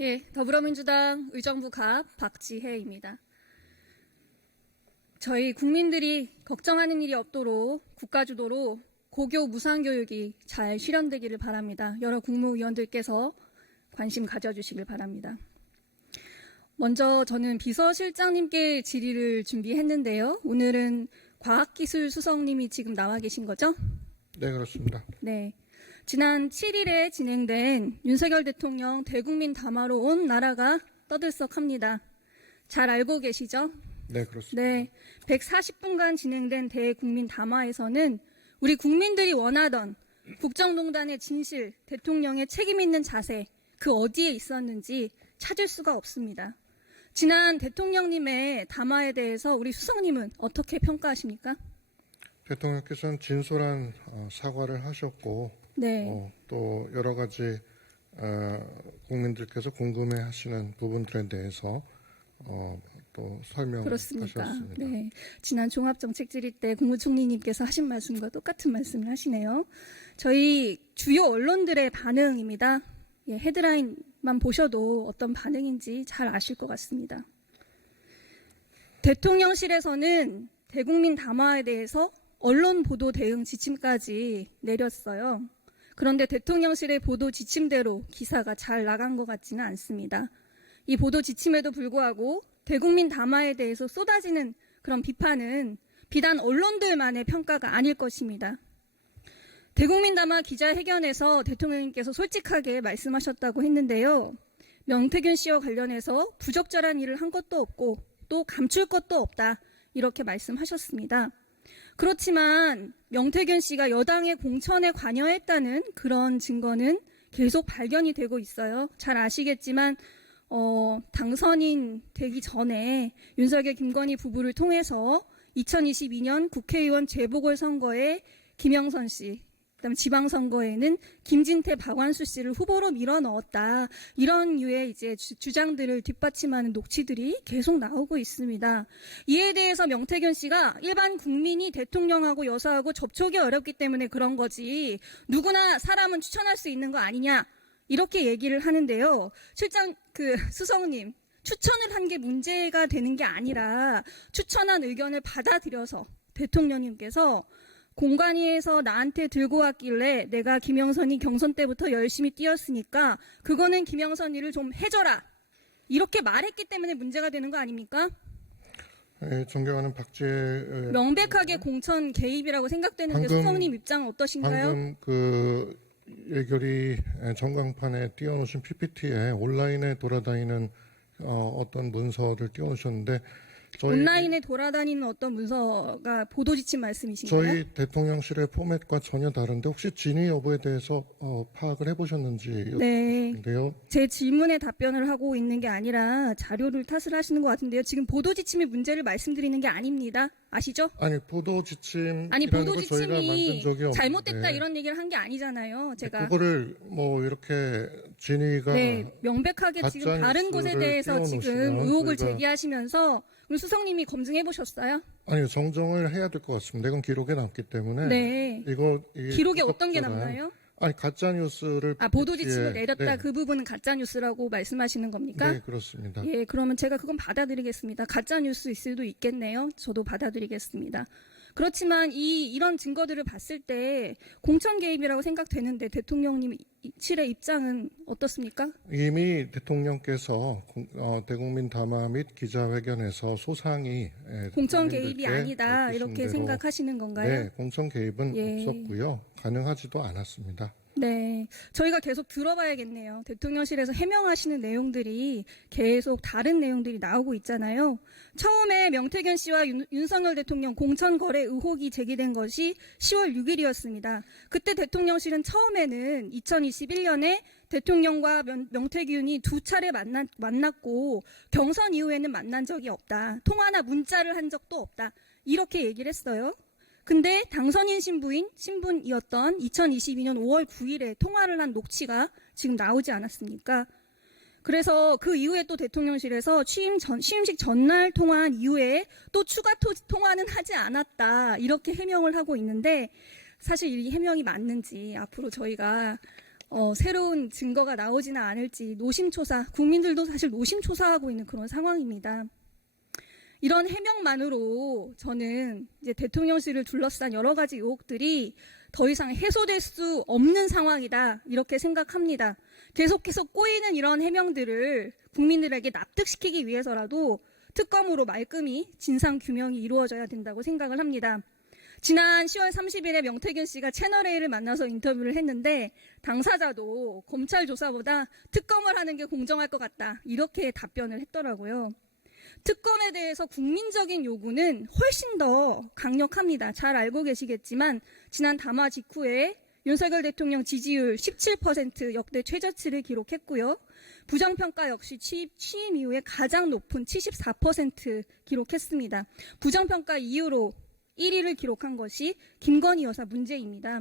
예, 더불어민주당 의정부 갑 박지혜입니다. 저희 국민들이 걱정하는 일이 없도록 국가주도로 고교 무상교육이 잘 실현되기를 바랍니다. 여러 국무위원들께서 관심 가져주시길 바랍니다. 먼저 저는 비서실장님께 질의를 준비했는데요. 오늘은 과학기술수석님이 지금 나와 계신 거죠? 네, 그렇습니다. 네. 지난 7일에 진행된 윤석열 대통령 대국민 담화로 온 나라가 떠들썩합니다. 잘 알고 계시죠? 네, 그렇습니다. 네. 140분간 진행된 대국민 담화에서는 우리 국민들이 원하던 국정농단의 진실, 대통령의 책임 있는 자세, 그 어디에 있었는지 찾을 수가 없습니다. 지난 대통령님의 담화에 대해서 우리 수석님은 어떻게 평가하십니까? 대통령께서는 진솔한 사과를 하셨고, 네. 또 여러 가지 국민들께서 궁금해하시는 부분들에 대해서 또 그렇습니까? 설명하셨습니다. 네. 지난 종합정책질의 때 국무총리님께서 하신 말씀과 똑같은 말씀을 하시네요. 저희 주요 언론들의 반응입니다. 예, 헤드라인만 보셔도 어떤 반응인지 잘 아실 것 같습니다. 대통령실에서는 대국민 담화에 대해서 언론 보도 대응 지침까지 내렸어요. 그런데 대통령실의 보도 지침대로 기사가 잘 나간 것 같지는 않습니다. 이 보도 지침에도 불구하고 대국민 담화에 대해서 쏟아지는 그런 비판은 비단 언론들만의 평가가 아닐 것입니다. 대국민 담화 기자회견에서 대통령님께서 솔직하게 말씀하셨다고 했는데요. 명태균 씨와 관련해서 부적절한 일을 한 것도 없고 또 감출 것도 없다. 이렇게 말씀하셨습니다. 그렇지만 명태균 씨가 여당의 공천에 관여했다는 그런 증거는 계속 발견이 되고 있어요. 잘 아시겠지만 당선인 되기 전에 윤석열 김건희 부부를 통해서 2022년 국회의원 재보궐선거에 김영선 씨, 그다음에 지방선거에는 김진태, 박완수 씨를 후보로 밀어넣었다. 이런 류의 이제 주장들을 뒷받침하는 녹취들이 계속 나오고 있습니다. 이에 대해서 명태균 씨가 일반 국민이 대통령하고 여사하고 접촉이 어렵기 때문에 그런 거지 누구나 사람은 추천할 수 있는 거 아니냐 이렇게 얘기를 하는데요. 실장 수석님 추천을 한 게 문제가 되는 게 아니라 추천한 의견을 받아들여서 대통령님께서 공관위에서 나한테 들고 왔길래 내가 김영선이 경선 때부터 열심히 뛰었으니까 그거는 김영선이를 좀 해줘라. 이렇게 말했기 때문에 문제가 되는 거 아닙니까? 네, 존경하는 박지혜 명백하게 공천 개입이라고 생각되는데 수석님 입장은 어떠신가요? 방금 그 예결위 전광판에 띄워놓으신 PPT에 온라인에 돌아다니는 어떤 문서를 띄워놓으셨는데 온라인에 돌아다니는 어떤 문서가 보도지침 말씀이신가요? 저희 대통령실의 포맷과 전혀 다른데 혹시 진위 여부에 대해서 파악을 해보셨는지요? 네. 인데요. 제 질문에 답변을 하고 있는 게 아니라 자료를 탓을 하시는 것 같은데요. 지금 보도지침의 문제를 말씀드리는 게 아닙니다. 아시죠? 아니 보도 지침이라는 아니 거 저희가 만든 보도지침이 적이 없는데 잘못됐다 이런 얘기를 한 게 아니잖아요. 제가 그거를 뭐 이렇게 진위가 네, 명백하게 지금 다른 곳에 대해서 지금 의혹을 제기하시면서 우리 수석님이 검증해 보셨어요? 아니요, 정정을 해야 될 것 같습니다. 이건 기록에 남기 때문에 네. 기록에 어떤 게 남나요? 아니 가짜 뉴스를 보도지침을 내렸다. 네. 그 부분은 가짜 뉴스라고 말씀하시는 겁니까? 네, 그렇습니다. 예, 그러면 제가 그건 받아들이겠습니다. 가짜 뉴스일 수도 있겠네요. 저도 받아들이겠습니다. 그렇지만 이런 증거들을 봤을 때 공천 개입이라고 생각되는데 대통령님의 입장은 어떻습니까? 이미 대통령께서 대국민 담화 및 기자회견에서 소상히 공천 개입이 아니다 묻으신 이렇게 대로 생각하시는 건가요? 네, 공천 개입은 예. 없었고요. 가능하지도 않았습니다. 네, 저희가 계속 들어봐야겠네요. 대통령실에서 해명하시는 내용들이 계속 다른 내용들이 나오고 있잖아요. 처음에 명태균 씨와 윤석열 대통령 공천 거래 의혹이 제기된 것이 10월 6일이었습니다. 그때 대통령실은 처음에는 2021년에 대통령과 명태균이 두 차례 만났고 경선 이후에는 만난 적이 없다. 통화나 문자를 한 적도 없다. 이렇게 얘기를 했어요. 근데 당선인 신분이었던 2022년 5월 9일에 통화를 한 녹취가 지금 나오지 않았습니까? 그래서 그 이후에 또 대통령실에서 취임식 전날 통화한 이후에 또 추가 통화는 하지 않았다. 이렇게 해명을 하고 있는데 사실 이 해명이 맞는지 앞으로 저희가 새로운 증거가 나오지는 않을지 노심초사, 국민들도 사실 노심초사하고 있는 그런 상황입니다. 이런 해명만으로 저는 이제 대통령실을 둘러싼 여러 가지 의혹들이 더 이상 해소될 수 없는 상황이다, 이렇게 생각합니다. 계속해서 꼬이는 이런 해명들을 국민들에게 납득시키기 위해서라도 특검으로 말끔히 진상규명이 이루어져야 된다고 생각을 합니다. 지난 10월 30일에 명태균 씨가 채널A를 만나서 인터뷰를 했는데 당사자도 검찰 조사보다 특검을 하는 게 공정할 것 같다, 이렇게 답변을 했더라고요. 특검에 대해서 국민적인 요구는 훨씬 더 강력합니다. 잘 알고 계시겠지만 지난 담화 직후에 윤석열 대통령 지지율 17% 역대 최저치를 기록했고요. 부정평가 역시 취임 이후에 가장 높은 74% 기록했습니다. 부정평가 이후로 1위를 기록한 것이 김건희 여사 문제입니다.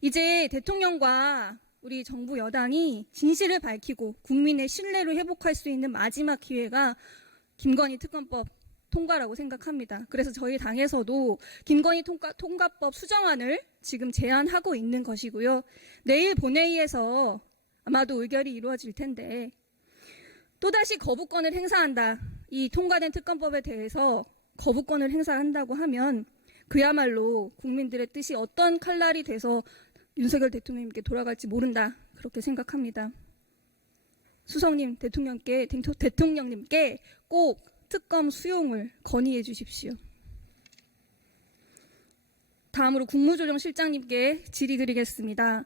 이제 대통령과 우리 정부 여당이 진실을 밝히고 국민의 신뢰를 회복할 수 있는 마지막 기회가 김건희 특검법 통과라고 생각합니다. 그래서 저희 당에서도 김건희 통과법 수정안을 지금 제안하고 있는 것이고요. 내일 본회의에서 아마도 의결이 이루어질 텐데 또다시 거부권을 행사한다, 이 통과된 특검법에 대해서 거부권을 행사한다고 하면 그야말로 국민들의 뜻이 어떤 칼날이 돼서 윤석열 대통령님께 돌아갈지 모른다, 그렇게 생각합니다. 수석님, 대통령님께 꼭 특검 수용을 건의해 주십시오. 다음으로 국무조정실장님께 질의드리겠습니다.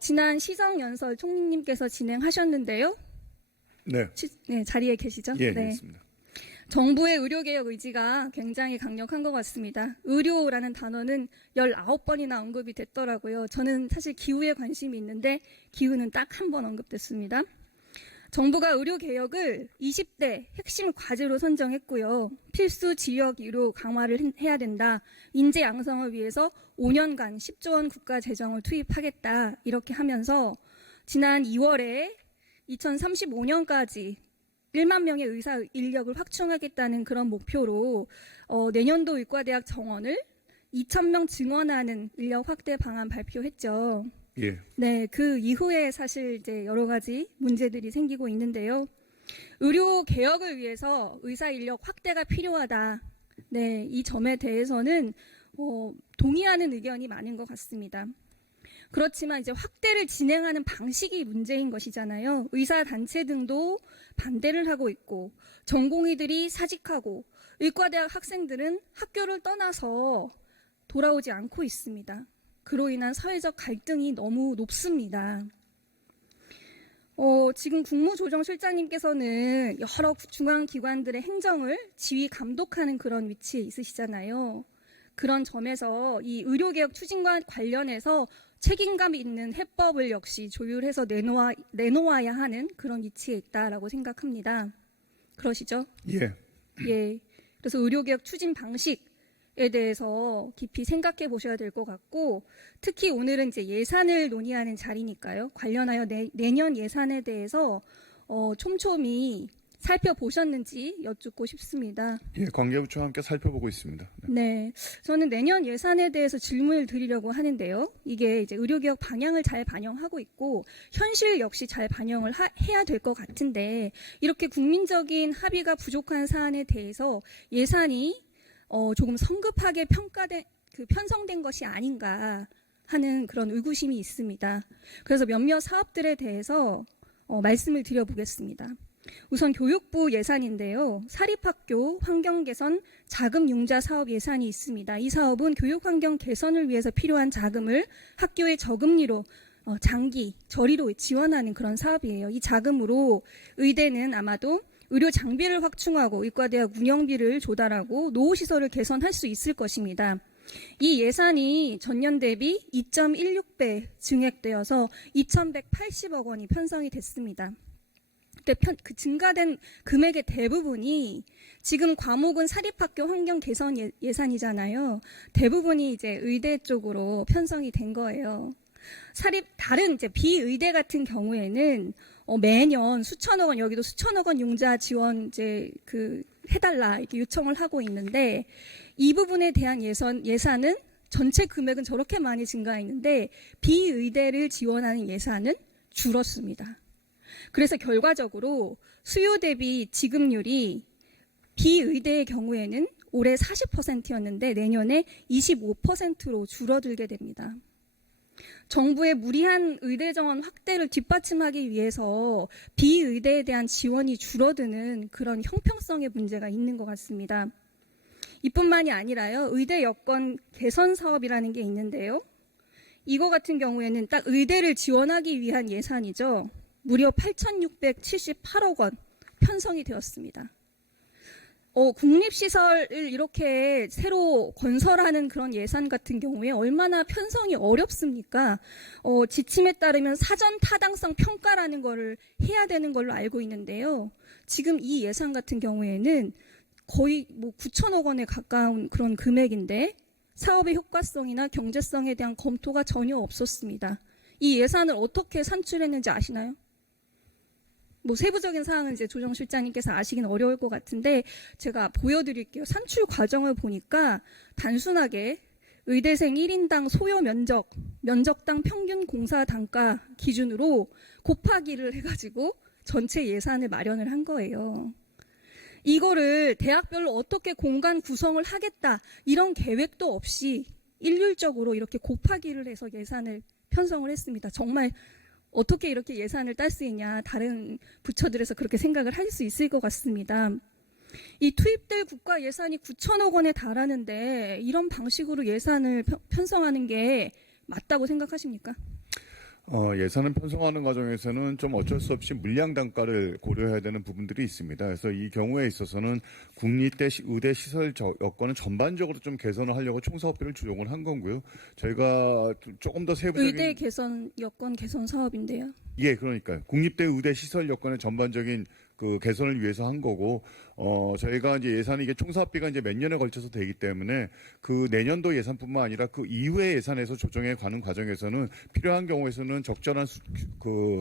지난 시정연설 총리님께서 진행하셨는데요. 네. 네, 자리에 계시죠? 예, 네. 있습니다. 정부의 의료개혁 의지가 굉장히 강력한 것 같습니다. 의료라는 단어는 19번이나 언급이 됐더라고요. 저는 사실 기후에 관심이 있는데 기후는 딱 한 번 언급됐습니다. 정부가 의료개혁을 20대 핵심 과제로 선정했고요. 필수 지역 의료 강화를 해야 된다. 인재 양성을 위해서 5년간 10조 원 국가 재정을 투입하겠다, 이렇게 하면서 지난 2월에 2035년까지 1만 명의 의사 인력을 확충하겠다는 그런 목표로 내년도 의과대학 정원을 2,000명 증원하는 인력 확대 방안 발표했죠. 예. 네, 그 이후에 사실 이제 여러 가지 문제들이 생기고 있는데요. 의료 개혁을 위해서 의사 인력 확대가 필요하다. 네, 이 점에 대해서는 동의하는 의견이 많은 것 같습니다. 그렇지만 이제 확대를 진행하는 방식이 문제인 것이잖아요. 의사 단체 등도 반대를 하고 있고 전공의들이 사직하고 의과대학 학생들은 학교를 떠나서 돌아오지 않고 있습니다. 그로 인한 사회적 갈등이 너무 높습니다. 지금 국무조정실장님께서는 여러 중앙기관들의 행정을 지휘 감독하는 그런 위치에 있으시잖아요. 그런 점에서 이 의료개혁 추진과 관련해서 책임감 있는 해법을 역시 조율해서 내놓아야 하는 그런 위치에 있다라고 생각합니다. 그러시죠? 예. 예. 그래서 의료개혁 추진 방식에 대해서 깊이 생각해 보셔야 될 것 같고, 특히 오늘은 이제 예산을 논의하는 자리니까요. 관련하여 내년 예산에 대해서 촘촘히 살펴보셨는지 여쭙고 싶습니다. 예, 관계부처와 함께 살펴보고 있습니다. 네, 저는 내년 예산에 대해서 질문을 드리려고 하는데요. 이게 이제 의료개혁 방향을 잘 반영하고 있고 현실 역시 잘 반영을 해야 될 것 같은데 이렇게 국민적인 합의가 부족한 사안에 대해서 예산이 조금 성급하게 편성된 것이 아닌가 하는 그런 의구심이 있습니다. 그래서 몇몇 사업들에 대해서 말씀을 드려보겠습니다. 우선 교육부 예산인데요. 사립학교 환경 개선 자금 융자 사업 예산이 있습니다. 이 사업은 교육 환경 개선을 위해서 필요한 자금을 학교의 저금리로 장기 저리로 지원하는 그런 사업이에요. 이 자금으로 의대는 아마도 의료 장비를 확충하고 의과대학 운영비를 조달하고 노후시설을 개선할 수 있을 것입니다. 이 예산이 전년 대비 2.16배 증액되어서 2,180억 원이 편성이 됐습니다. 그 증가된 금액의 대부분이 지금 과목은 사립학교 환경 개선 예산이잖아요. 대부분이 이제 의대 쪽으로 편성이 된 거예요. 다른 이제 비의대 같은 경우에는 매년 수천억 원, 여기도 수천억 원 융자 지원 이제 해달라 이렇게 요청을 하고 있는데 이 부분에 대한 예산은 전체 금액은 저렇게 많이 증가했는데 비의대를 지원하는 예산은 줄었습니다. 그래서 결과적으로 수요 대비 지급률이 비의대의 경우에는 올해 40%였는데 내년에 25%로 줄어들게 됩니다. 정부의 무리한 의대 정원 확대를 뒷받침하기 위해서 비의대에 대한 지원이 줄어드는 그런 형평성의 문제가 있는 것 같습니다. 이뿐만이 아니라요, 의대 여건 개선 사업이라는 게 있는데요. 이거 같은 경우에는 딱 의대를 지원하기 위한 예산이죠. 무려 8,678억 원 편성이 되었습니다. 국립시설을 이렇게 새로 건설하는 그런 예산 같은 경우에 얼마나 편성이 어렵습니까? 지침에 따르면 사전 타당성 평가라는 거를 해야 되는 걸로 알고 있는데요. 지금 이 예산 같은 경우에는 거의 9천억 원에 가까운 그런 금액인데 사업의 효과성이나 경제성에 대한 검토가 전혀 없었습니다. 이 예산을 어떻게 산출했는지 아시나요? 세부적인 사항은 이제 조정실장님께서 아시긴 어려울 것 같은데 제가 보여드릴게요. 산출 과정을 보니까 단순하게 의대생 1인당 소요 면적당 평균 공사 단가 기준으로 곱하기를 해가지고 전체 예산을 마련을 한 거예요. 이거를 대학별로 어떻게 공간 구성을 하겠다 이런 계획도 없이 일률적으로 이렇게 곱하기를 해서 예산을 편성을 했습니다. 정말 어떻게 이렇게 예산을 딸 수 있냐, 다른 부처들에서 그렇게 생각을 할 수 있을 것 같습니다. 이 투입될 국가 예산이 9천억 원에 달하는데 이런 방식으로 예산을 편성하는 게 맞다고 생각하십니까? 예산을 편성하는 과정에서는 좀 어쩔 수 없이 물량 단가를 고려해야 되는 부분들이 있습니다. 그래서 이 경우에 있어서는 국립대 의대 시설 여건은 전반적으로 좀 개선을 하려고 총사업비를 조정을 한 거고요. 저희가 조금 더 세부적인 의대 개선 여건 개선 사업인데요. 예, 그러니까요. 국립대 의대 시설 여건의 전반적인 그 개선을 위해서 한 거고, 저희가 이제 예산이 이게 총사업비가 이제 몇 년에 걸쳐서 되기 때문에 그 내년도 예산뿐만 아니라 그 이후의 예산에서 조정해 가는 과정에서는 필요한 경우에서는 적절한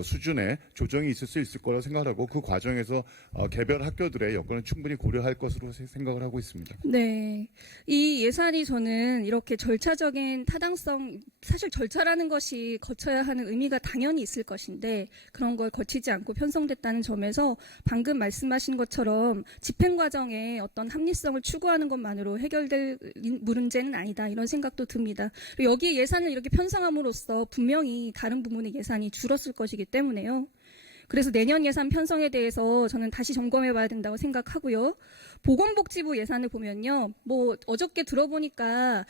수준의 조정이 있을 수 있을 거라 생각하고 그 과정에서 개별 학교들의 여건을 충분히 고려할 것으로 생각을 하고 있습니다. 네. 이 예산이 저는 이렇게 절차적인 타당성, 사실 절차라는 것이 거쳐야 하는 의미가 당연히 있을 것인데 그런 걸 거치지 않고 편성됐다는 점에서 방금 말씀하신 것처럼 집행 과정에 어떤 합리성을 추구하는 것만으로 해결될 문제는 아니다 이런 생각도 듭니다. 그리고 여기에 예산을 이렇게 편성함으로써 분명히 다른 부문의 예산이 줄었을 것이기 때문에요. 그래서 내년 예산 편성에 대해서 저는 다시 점검해 봐야 된다고 생각하고요. 보건복지부 예산을 보면요. 어저께 들어보니까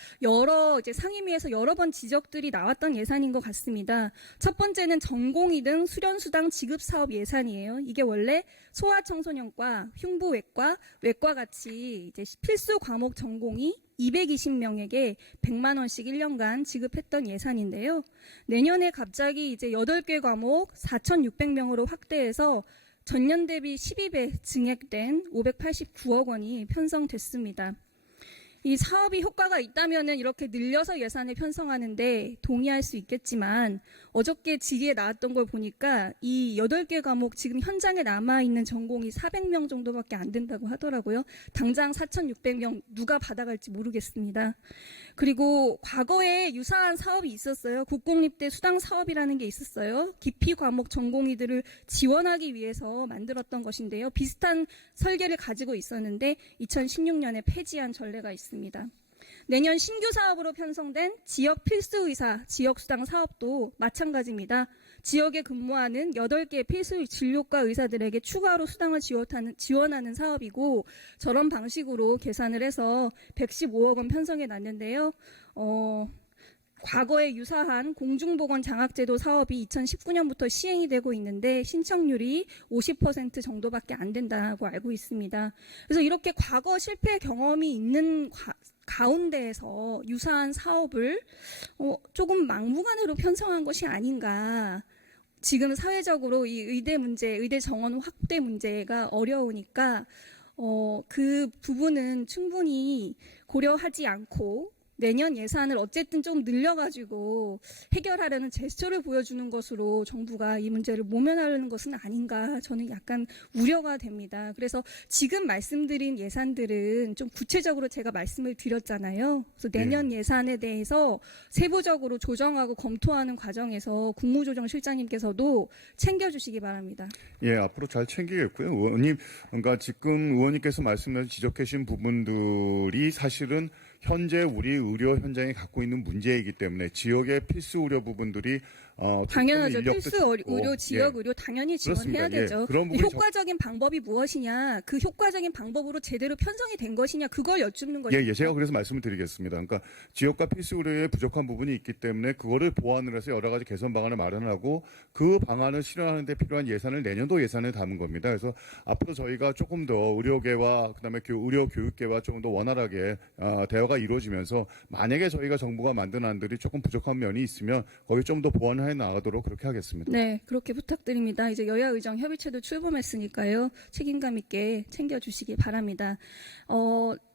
이제 상임위에서 여러 번 지적들이 나왔던 예산인 것 같습니다. 첫 번째는 전공의 등 수련수당 지급 사업 예산이에요. 이게 원래 소아청소년과 흉부외과, 외과 같이 이제 필수 과목 전공의 220명에게 100만 원씩 1년간 지급했던 예산인데요. 내년에 갑자기 이제 8개 과목 4,600명으로 확대해서 전년 대비 12배 증액된 589억 원이 편성됐습니다. 이 사업이 효과가 있다면은 이렇게 늘려서 예산을 편성하는데 동의할 수 있겠지만 어저께 질의에 나왔던 걸 보니까 이 8개 과목 지금 현장에 남아있는 전공이 400명 정도밖에 안 된다고 하더라고요. 당장 4,600명 누가 받아갈지 모르겠습니다. 그리고 과거에 유사한 사업이 있었어요. 국공립대 수당 사업이라는 게 있었어요. 기피 과목 전공의들을 지원하기 위해서 만들었던 것인데요. 비슷한 설계를 가지고 있었는데 2016년에 폐지한 전례가 있습니다. 내년 신규 사업으로 편성된 지역 필수의사 지역수당 사업도 마찬가지입니다. 지역에 근무하는 8개 필수 진료과 의사들에게 추가로 수당을 지원하는 사업이고 저런 방식으로 계산을 해서 115억 원 편성해 놨는데요. 과거에 유사한 공중보건 장학제도 사업이 2019년부터 시행이 되고 있는데 신청률이 50% 정도밖에 안 된다고 알고 있습니다. 그래서 이렇게 과거 실패 경험이 있는 가운데에서 유사한 사업을 조금 막무가내로 편성한 것이 아닌가. 지금 사회적으로 이 의대 문제, 의대 정원 확대 문제가 어려우니까 그 부분은 충분히 고려하지 않고 내년 예산을 어쨌든 좀 늘려가지고 해결하려는 제스처를 보여주는 것으로 정부가 이 문제를 모면하려는 것은 아닌가 저는 약간 우려가 됩니다. 그래서 지금 말씀드린 예산들은 좀 구체적으로 제가 말씀을 드렸잖아요. 그래서 내년 예산에 대해서 세부적으로 조정하고 검토하는 과정에서 국무조정실장님께서도 챙겨주시기 바랍니다. 예, 앞으로 잘 챙기겠고요. 의원님, 그러니까 지금 의원님께서 지적하신 부분들이 사실은 현재 우리 의료 현장이 갖고 있는 문제이기 때문에 지역의 필수 의료 부분들이 당연하죠. 인력도 필수 적고, 의료, 지역 예. 의료 당연히 지원해야 그렇습니다. 예. 되죠. 그런 부분이 효과적인 방법이 무엇이냐, 그 효과적인 방법으로 제대로 편성이 된 것이냐, 그걸 여쭙는 거죠. 예, 제가 그래서 말씀을 드리겠습니다. 그러니까 지역과 필수 의료에 부족한 부분이 있기 때문에 그거를 보완을 해서 여러 가지 개선 방안을 마련하고 그 방안을 실현하는 데 필요한 예산을 내년도 예산에 담은 겁니다. 그래서 앞으로 저희가 조금 더 의료계와 그다음에 의료 교육계와 조금 더 원활하게 대화가 이루어지면서 만약에 저희가 정부가 만든 안들이 조금 부족한 면이 있으면 거기 좀 더 보완해 나가도록 그렇게 하겠습니다. 네, 그렇게 부탁드립니다. 이제 여야 의정 협의체도 출범했으니까요. 책임감 있게 챙겨주시기 바랍니다.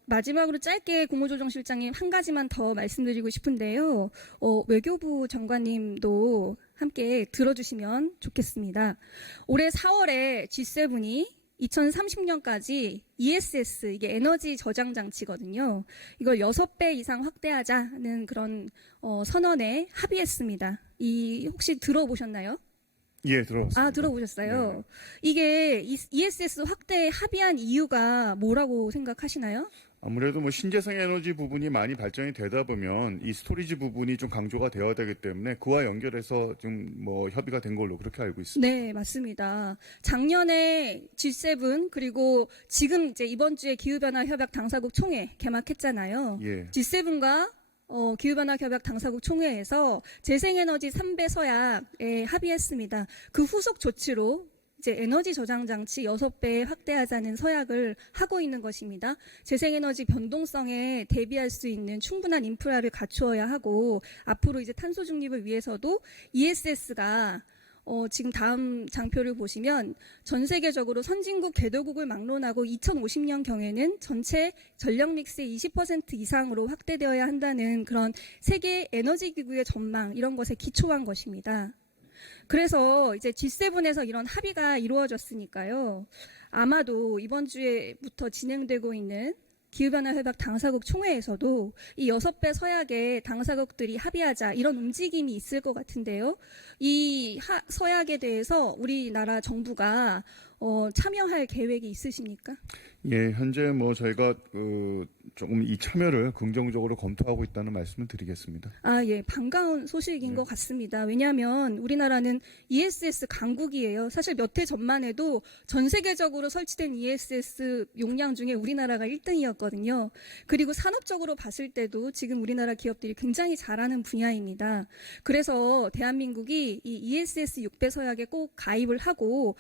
마지막으로 짧게 국무조정실장님 한 가지만 더 말씀드리고 싶은데요. 외교부 장관님도 함께 들어주시면 좋겠습니다. 올해 4월에 G7이 2030년까지 ESS, 이게 에너지 저장 장치거든요. 이걸 6배 이상 확대하자는 그런 선언에 합의했습니다. 혹시 들어보셨나요? 예, 들어봤습니다. 아, 들어보셨어요? 네. 이게 ESS 확대에 합의한 이유가 뭐라고 생각하시나요? 아무래도 신재생 에너지 부분이 많이 발전이 되다 보면 이 스토리지 부분이 좀 강조가 되어야 되기 때문에 그와 연결해서 좀 협의가 된 걸로 그렇게 알고 있습니다. 네, 맞습니다. 작년에 G7 그리고 지금 이제 이번 주에 기후변화 협약 당사국 총회 개막했잖아요. 예. G7과 기후변화 협약 당사국 총회에서 재생에너지 3배 서약에 합의했습니다. 그 후속 조치로 이제 에너지 저장 장치 6배 확대하자는 서약을 하고 있는 것입니다. 재생에너지 변동성에 대비할 수 있는 충분한 인프라를 갖추어야 하고 앞으로 이제 탄소 중립을 위해서도 ESS가 지금 다음 장표를 보시면 전 세계적으로 선진국 개도국을 막론하고 2050년 경에는 전체 전력 믹스의 20% 이상으로 확대되어야 한다는 그런 세계 에너지 기구의 전망 이런 것에 기초한 것입니다. 그래서 이제 G7에서 이런 합의가 이루어졌으니까요. 아마도 이번 주에부터 진행되고 있는 기후변화 협약 당사국 총회에서도 이 6배 서약에 당사국들이 합의하자 이런 움직임이 있을 것 같은데요. 이 서약에 대해서 우리나라 정부가 참여할 계획이 있으십니까? 예, 현재 저희가 조금 이 참여를 긍정적으로 검토하고 있다는 말씀을 드리겠습니다. 아, 예, 반가운 소식인 것 같습니다. 왜냐하면 우리나라는 ESS 강국이에요. 사실 몇 해 전만 해도 전 세계적으로 설치된 ESS 용량 중에 우리나라가 1등이었거든요. 그리고 산업적으로 봤을 때도 지금 우리나라 기업들이 굉장히 잘하는 분야입니다. 그래서 대한민국이 이 ESS 6배 서약에 꼭 가입을 하고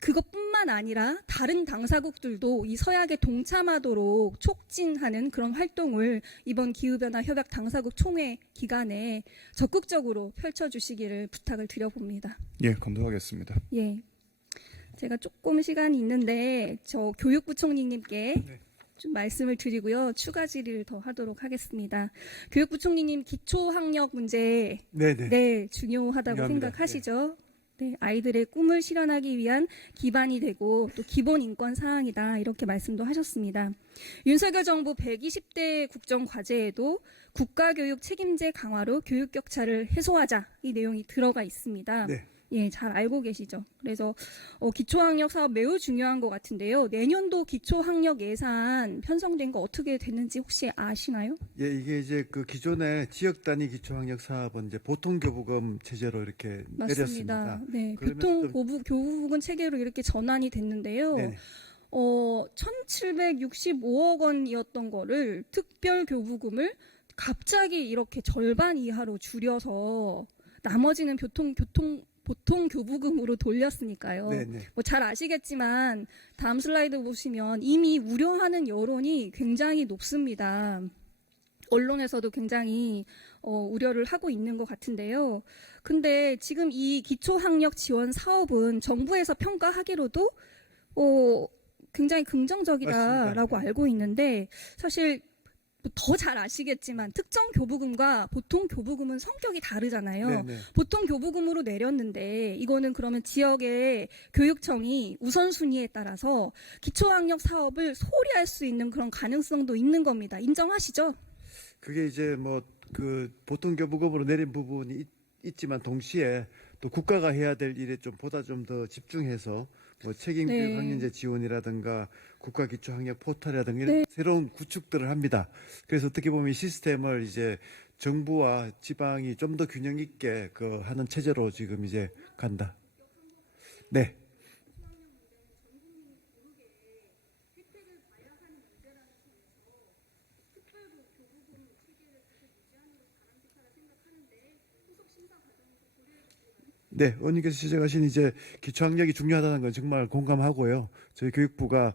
그것뿐만 아니라 다른 당사국들도 이 서약에 동참하도록 촉진하는 그런 활동을 이번 기후변화 협약 당사국 총회 기간에 적극적으로 펼쳐주시기를 부탁을 드려봅니다. 예, 검토하겠습니다. 예, 제가 조금 시간이 있는데 저 교육부총리님께 좀 말씀을 드리고요. 추가 질의를 더 하도록 하겠습니다. 교육부총리님 기초학력 문제 네, 중요하다고 중요합니다. 생각하시죠? 네, 아이들의 꿈을 실현하기 위한 기반이 되고 또 기본 인권 사항이다 이렇게 말씀도 하셨습니다. 윤석열 정부 120대 국정과제에도 국가교육 책임제 강화로 교육 격차를 해소하자 이 내용이 들어가 있습니다. 네. 예, 잘 알고 계시죠. 그래서 기초학력 사업 매우 중요한 것 같은데요. 내년도 기초학력 예산 편성된 거 어떻게 됐는지 혹시 아시나요? 예, 이게 이제 그 기존의 지역 단위 기초학력 사업은 이제 보통교부금 체제로 이렇게 맞습니다. 내렸습니다. 네, 그러면 교부금 체계로 이렇게 전환이 됐는데요. 네네. 1,765억 원이었던 거를 특별 교부금을 갑자기 이렇게 절반 이하로 줄여서 나머지는 보통 교부금으로 돌렸으니까요. 네네. 잘 아시겠지만 다음 슬라이드 보시면 이미 우려하는 여론이 굉장히 높습니다. 언론에서도 굉장히 우려를 하고 있는 것 같은데요. 근데 지금 이 기초학력 지원 사업은 정부에서 평가하기로도 굉장히 긍정적이다라고 맞습니다. 알고 있는데 사실 더 잘 아시겠지만 특정 교부금과 보통 교부금은 성격이 다르잖아요. 네네. 보통 교부금으로 내렸는데 이거는 그러면 지역의 교육청이 우선순위에 따라서 기초학력 사업을 소홀히 할 수 있는 그런 가능성도 있는 겁니다. 인정하시죠? 그게 이제 뭐 그 보통 교부금으로 내린 부분이 있지만 동시에 또 국가가 해야 될 일에 좀 보다 좀 더 집중해서 뭐 책임교육 네. 학년제 지원이라든가 국가 기초 학력 포털이라든가 이런 새로운 구축들을 합니다. 그래서 어떻게 보면 이 시스템을 이제 정부와 지방이 좀 더 균형 있게 그 하는 체제로 지금 이제 간다. 네. 네, 의원님께서 지적하신 이제 기초학력이 중요하다는 건 정말 공감하고요. 저희 교육부가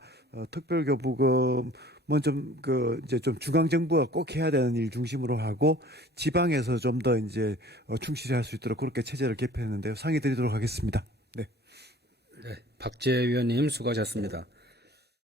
특별교부금은 좀 이제 좀 중앙 정부가 꼭 해야 되는 일 중심으로 하고 지방에서 좀 더 이제 충실히 할 수 있도록 그렇게 체제를 개편했는데요. 상의 드리도록 하겠습니다. 네. 네, 박재 위원님 수고하셨습니다.